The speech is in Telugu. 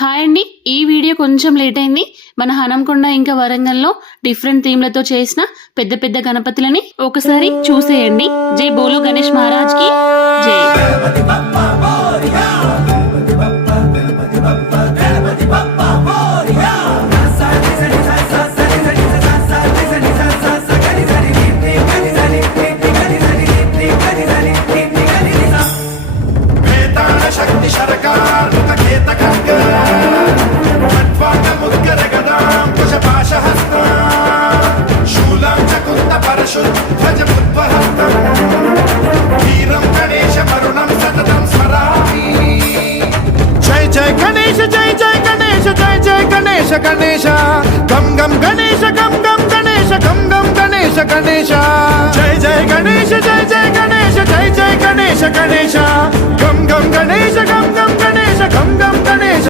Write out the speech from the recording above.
హాయ్ అండి. ఈ వీడియో కొంచెం లేట్ అయింది. మన హనంకొండ ఇంకా వరంగల్లో డిఫరెంట్ థీమ్లతో చేసిన పెద్ద పెద్ద గణపతులని ఒకసారి చూసేయండి. జై బోలో గణేష్ మహారాజ్ కి జై. गणेश गम गम गणेश गम गम गणेश गम गम गणेश गणेश जय जय गणेश जय जय गणेश जय जय गणेश गणेश गम गम गणेश गम गम गणेश गम गम गणेश